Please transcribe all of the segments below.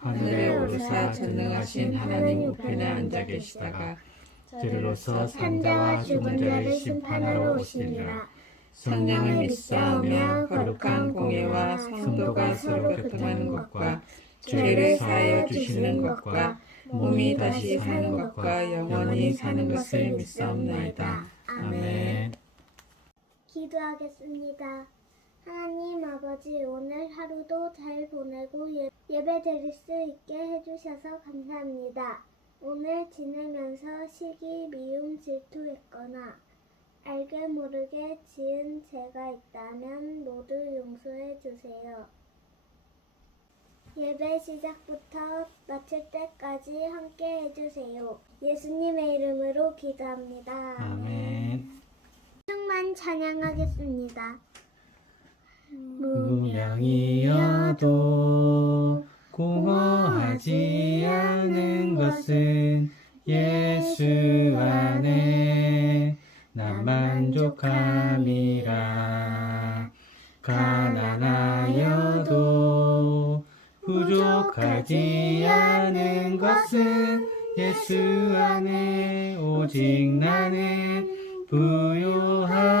하늘에 오르사 전능하신 하나님 우편에 앉아 계시다가 저리로서 산자와 죽은 자를 심판하러 오시리라. 성령을 믿사오며 거룩한 공예와 성도가 서로 교통하는 것과 죄를 사하여 주시는 것과 몸이 다시 사는 것과 영원히 사는 것을 믿사옵나이다. 아멘. 기도하겠습니다. 하나님 아버지 오늘 하루도 잘 보내고 예, 예배 드릴 수 있게 해주셔서 감사합니다. 오늘 지내면서 시기, 미움, 질투했거나 알게 모르게 지은 죄가 있다면 모두 용서해 주세요. 예배 시작부터 마칠 때까지 함께 해주세요. 예수님의 이름으로 기도합니다. 아멘 충만 찬양하겠습니다. 무명이어도 공허하지 않은 것은 예수 안에 난 만족함이라. 가난하여도 부족하지 않은 것은 예수 안에 오직 나는 부요함이라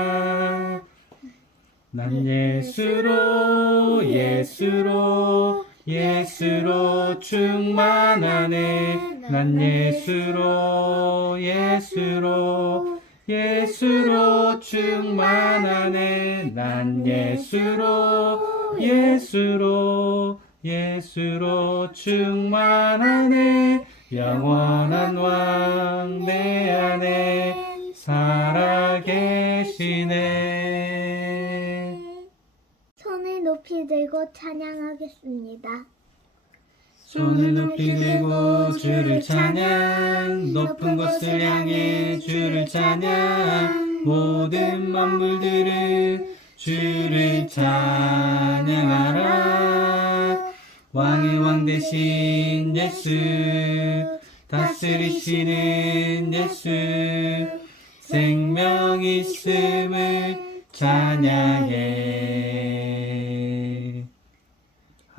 난 예수로 예수로 예수로 충만하네. 난 예수로 예수로 예수로 충만하네. 난 예수로 예수로 예수로 충만하네. 영원한 왕 내 안에 살아계시네 높이 들고 찬양하겠습니다. 손을 높이 들고 주를 찬양 높은 곳을 향해 주를 찬양 모든 만물들을 주를 찬양하라 왕의 왕 대신 예수 다스리시는 예수 생명 있음을 찬양해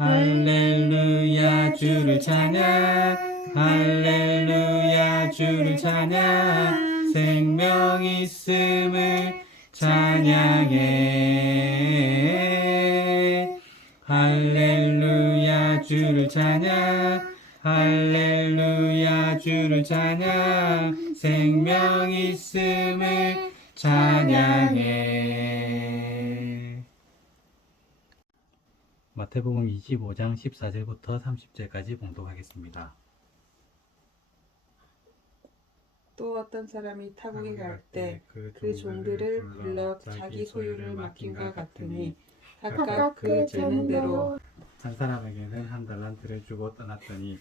할렐루야 주를 찬양. 할렐루야 주를 찬양. 생명 있음을 찬양해. 할렐루야 주를 찬양. 할렐루야 주를 찬양. 생명 있음을 찬양해 마태복음 25장 14절부터 30절까지 봉독하겠습니다. 또 어떤 사람이 타국에 갈 때 그 종들을 불러 자기 소유를 맡긴과 같으니 각각 그 재는 대로 한 사람에게는 한 달란트를 주고 떠났더니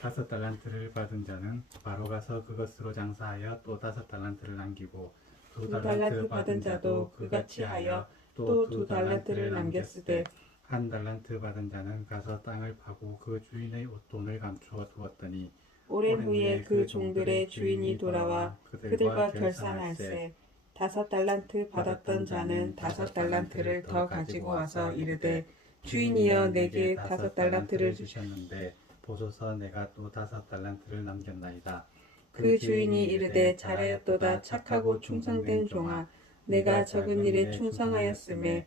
다섯 달란트를 받은 자는 바로 가서 그것으로 장사하여 또 다섯 달란트를 남기고 두두 달란트 받은 자도 그같이 하여 또 두 달란트를 남겼으되 한 달란트 받은 자는 가서 땅을 파고 그 주인의 옷돈을 감추어 두었더니 오랜 후에 그 종들의 주인이 돌아와 그들과 결산할세 다섯 달란트 받았던 자는 다섯 달란트를 더 가지고 와서 이르되 주인이여 내게 다섯 달란트를 주 주셨는데 보소서 내가 또 다섯 달란트를 남겼나이다. 그 주인이 이르되 잘하였도다 착하고 충성된 종아 내가 적은 일에 충성하였음에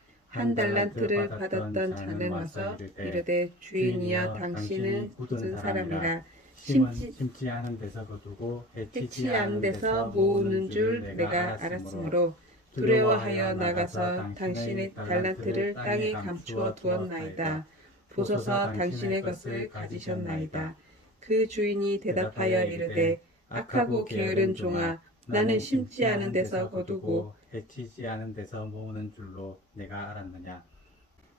한 달란트를 받았던 자는 와서 이르되 주인이여 당신은 굳은 사람이라. 심지, 심지 않은 데서 거두고 해치지 않은 데서 모으는 줄 내가 알았으므로 두려워하여 나가서 당신의 달란트를 땅에 감추어 두었나이다. 보소서 당신의 것을 가지셨나이다. 그 주인이 대답하여 이르되 악하고 게으른 종아 나는 심지 않은 데서 거두고 해치지 않은 데서 모으는 줄로 내가 알았느냐?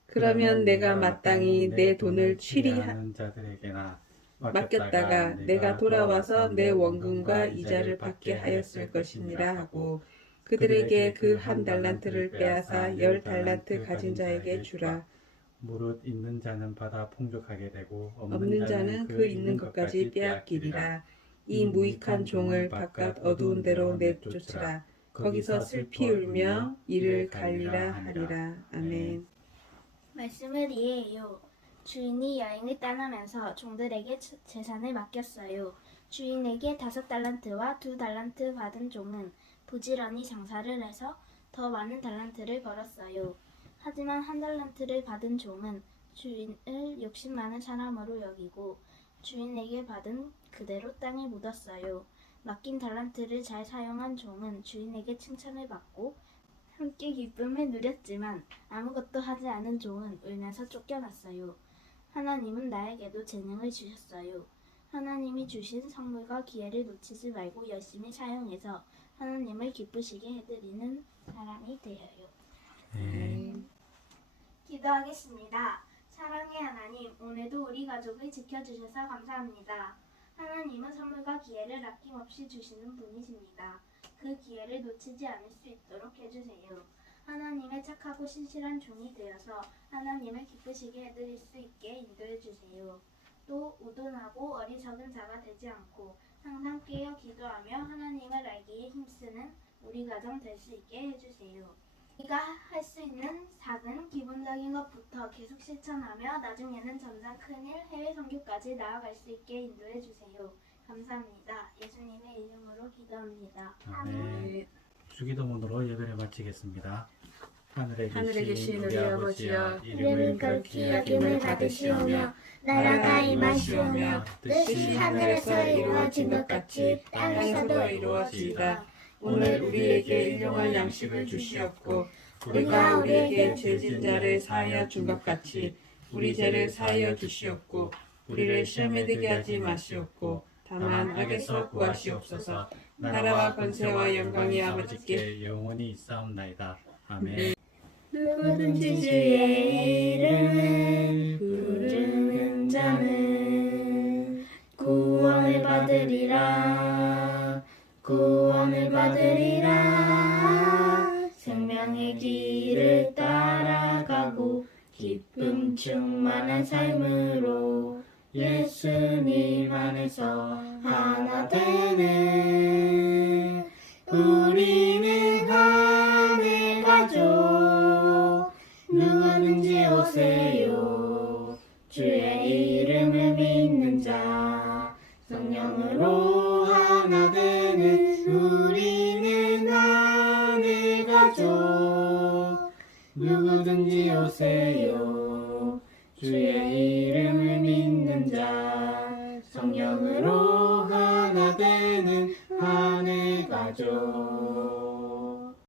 그러면 내가 마땅히 내 돈을 취리하 하는 자들에게나 맡겼다가 내가 돌아와서 내 원금과 이자를 받게 하였을 것이니라 하고 그들에게 그 한 달란트를 빼앗아 열 달란트 가진 자에게 주라. 무릇 있는 자는 받아 풍족하게 되고 없는 자는 그 있는 것까지 빼앗기리라. 이 무익한 종을 바깥 어두운 데로 내쫓으라 거기서 슬피 울며 이를 갈리라 하리라 아멘 말씀을 이해해요. 주인이 여행을 떠나면서 종들에게 재- 재산을 맡겼어요. 주인에게 다섯 달란트와 두 달란트 받은 종은 부지런히 장사를 해서 더 많은 달란트를 벌었어요. 하지만 한 달란트를 받은 종은 주인을 욕심 많은 사람으로 여기고 주인에게 받은 그대로 땅에 묻었어요. 맡긴 달란트를 잘 사용한 종은 주인에게 칭찬을 받고 함께 기쁨을 누렸지만 아무것도 하지 않은 종은 울면서 쫓겨났어요. 하나님은 나에게도 재능을 주셨어요. 하나님이 주신 선물과 기회를 놓치지 말고 열심히 사용해서 하나님을 기쁘시게 해드리는 사람이 되어요. 네. 기도하겠습니다. 사랑의 하나님, 오늘도 우리 가족을 지켜주셔서 감사합니다. 하나님은 선물과 기회를 아낌없이 주시는 분이십니다. 그 기회를 놓치지 않을 수 있도록 해주세요. 하나님의 착하고 신실한 종이 되어서 하나님을 기쁘시게 해드릴 수 있게 인도해 주세요. 또 우둔하고 어리석은 자가 되지 않고 항상 깨어 기도하며 하나님을 알기에 힘쓰는 우리 가정 될 수 있게 해주세요. 우리가 할 수 있는 작은 기본적인 것부터 계속 실천하며 나중에는 점점 큰일 해외 선교까지 나아갈 수 있게 인도해 주세요. 감사합니다. 예수님의 이름으로 기도합니다. 아멘. 주기도문으로 예배를 마치겠습니다. 하늘에 하늘에 계신 우리 아버지여 이름은 거룩히 여김을 받으시오며 나라가 임하시오며 뜻이 하늘에서 이루어진 것 같이 땅에서도 이루어지이다. 오늘 우리에게 일용할 양식을 주시옵고 우리가 우리에게 죄진 자를 사하여 준 것 같이 우리 죄를 사하여 주시옵고 우리를 시험에 들게 하지 마시옵고 다만 악에서 구하시옵소서 나라와 권세와 영광이 아버지께 영원히 있사옵나이다. 아멘. 누구든지 주의 이름을 부르는 자는 구원을 받으리라 구원을 받으리라. 생명의 길을 따라가고 기쁨 충만한 삶으로 예수님 안에서 하나 되는 우리는 하늘 가족. 누구든지 오세요? 주의 이름을 믿는 자 성령으로 하나 되는 우리 누구든지 오세요. 주의 이름을 믿는 자 성령으로 하나 되는 하늘 가족